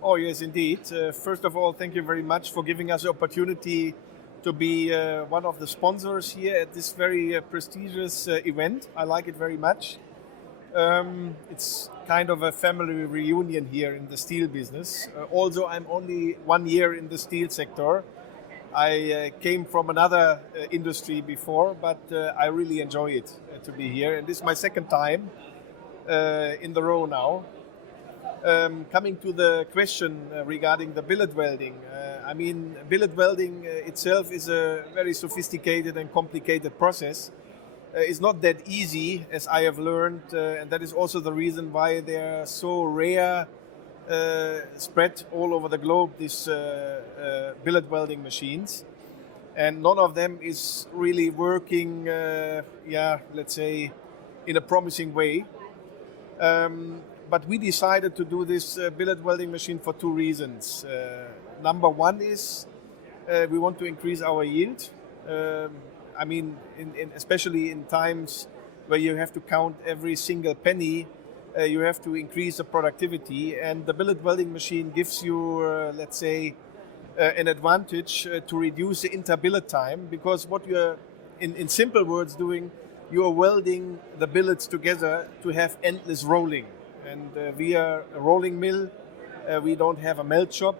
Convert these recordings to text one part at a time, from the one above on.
Oh, yes, indeed. First of all, thank you very much for giving us the opportunity to be one of the sponsors here at this very prestigious event. I like it very much. It's kind of a family reunion here in the steel business. Also, I'm only 1 year in the steel sector. I came from another industry before, but I really enjoy it to be here. And this is my second time in the row now. Coming to the question regarding the billet welding, billet welding itself is a very sophisticated and complicated process. It's not that easy, as I have learned, and that is also the reason why they are so rare, spread all over the globe, these billet welding machines. And none of them is really working, let's say, in a promising way. But we decided to do this billet welding machine for two reasons. Number one is we want to increase our yield. Especially in times where you have to count every single penny, you have to increase the productivity. And the billet welding machine gives you, an advantage to reduce the inter-billet time, because what you're, in simple words, doing, you are welding the billets together to have endless rolling. And we are a rolling mill. We don't have a melt shop.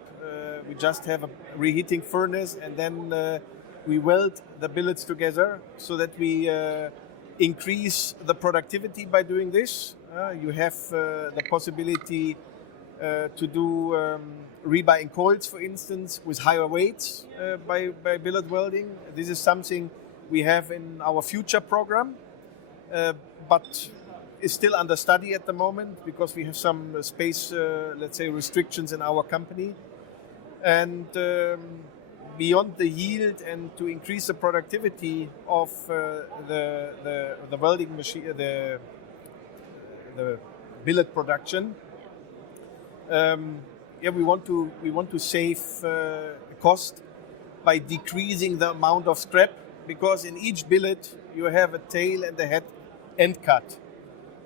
We just have a reheating furnace, and then we weld the billets together so that we increase the productivity by doing this. You have the possibility to do rebar in coils, for instance, with higher weights by billet welding. This is something we have in our future program, but is still under study at the moment because we have some space, restrictions in our company. And beyond the yield and to increase the productivity of the welding machine, the billet production, we want to save cost by decreasing the amount of scrap, because in each billet you have a tail and a head end cut.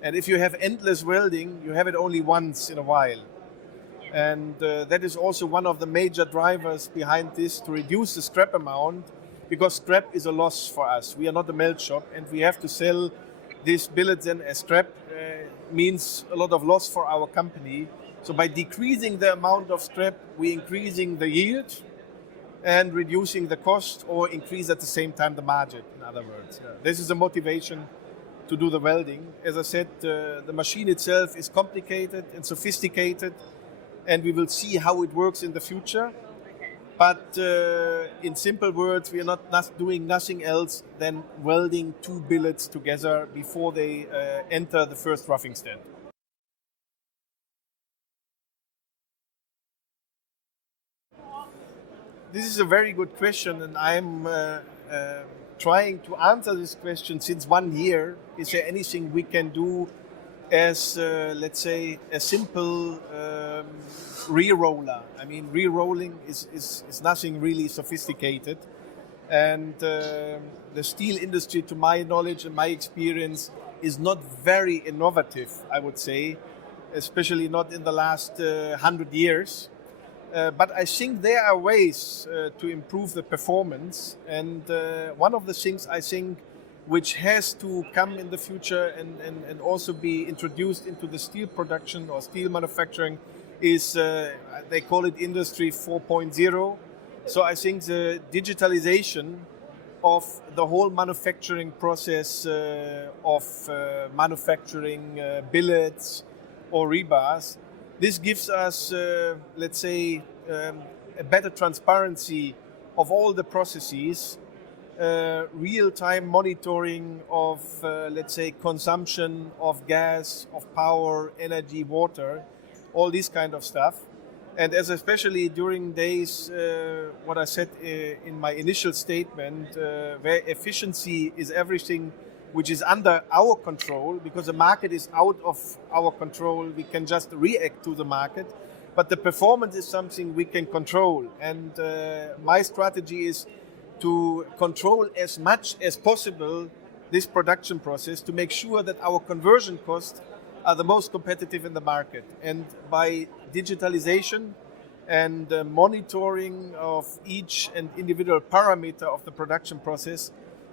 And if you have endless welding, you have it only once in a while. And that is also one of the major drivers behind this, to reduce the scrap amount, because scrap is a loss for us. We are not a melt shop, and we have to sell these billets then as scrap. Means a lot of loss for our company. So by decreasing the amount of scrap, we're increasing the yield and reducing the cost, or increase at the same time the margin, in other words. This is the motivation to do the welding. As I said, the machine itself is complicated and sophisticated, and we will see how it works in the future. But in simple words, we are not doing nothing else than welding two billets together before they enter the first roughing stand. This is a very good question, and I'm trying to answer this question since 1 year. Is there anything we can do as, a simple re-roller? Re-rolling is nothing really sophisticated. And the steel industry, to my knowledge and my experience, is not very innovative, I would say, especially not in the last 100 years. But I think there are ways to improve the performance. And one of the things I think which has to come in the future and also be introduced into the steel production or steel manufacturing is, they call it Industry 4.0. So I think the digitalization of the whole manufacturing process of manufacturing billets or rebars, this gives us, a better transparency of all the processes, real-time monitoring of, consumption of gas, of power, energy, water, all this kind of stuff. And as especially during days, what I said in my initial statement, where efficiency is everything which is under our control, because the market is out of our control, we can just react to the market. But the performance is something we can control. And my strategy is to control as much as possible this production process to make sure that our conversion costs are the most competitive in the market. And by digitalization, and monitoring of each and individual parameter of the production process,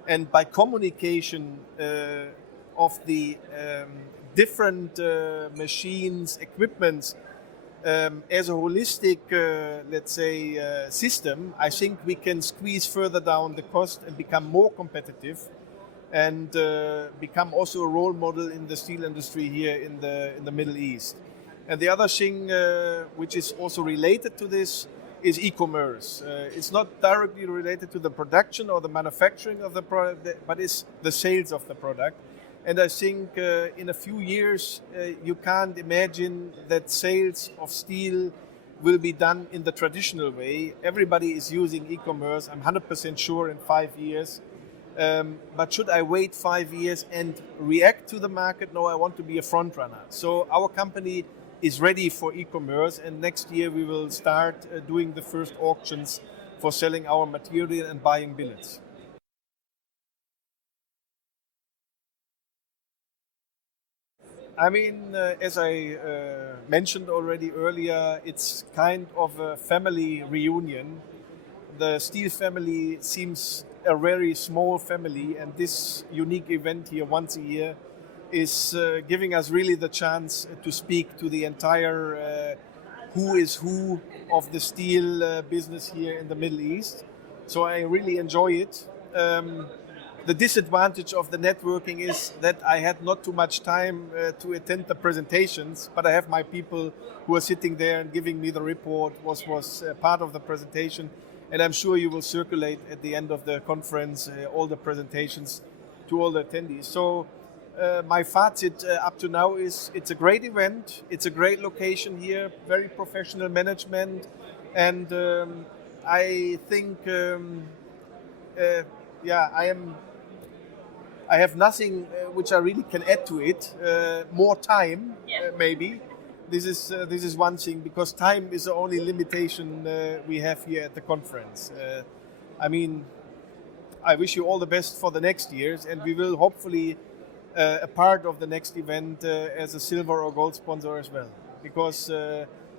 and by communication of the different machines, equipments, as a holistic, let's say, system, I think we can squeeze further down the cost and become more competitive, and become also a role model in the steel industry here in the Middle East. And the other thing which is also related to this is e-commerce. It's not directly related to the production or the manufacturing of the product, but it's the sales of the product. And I think in a few years, you can't imagine that sales of steel will be done in the traditional way. Everybody is using e-commerce, I'm 100% sure, in 5 years. But should I wait 5 years and react to the market? No, I want to be a front runner. So our company is ready for e-commerce, and next year we will start doing the first auctions for selling our material and buying billets. I mean, as I mentioned already earlier, it's kind of a family reunion. The steel family seems a very small family, and this unique event here once a year is giving us really the chance to speak to the entire who is who of the steel business here in the Middle East. So I really enjoy it. The disadvantage of the networking is that I had not too much time to attend the presentations, but I have my people who are sitting there and giving me the report, was part of the presentation, and I'm sure you will circulate at the end of the conference all the presentations to all the attendees. So my fazit up to now is it's a great event, it's a great location here, very professional management, and I think I have nothing which I really can add to it. More time, maybe. This is one thing, because time is the only limitation we have here at the conference. I mean, I wish you all the best for the next years, and we will hopefully a part of the next event as a silver or gold sponsor as well. Because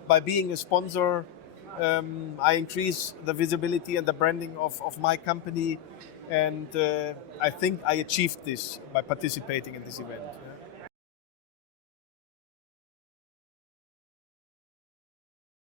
by being a sponsor, I increase the visibility and the branding of my company, and I think I achieved this by participating in this event.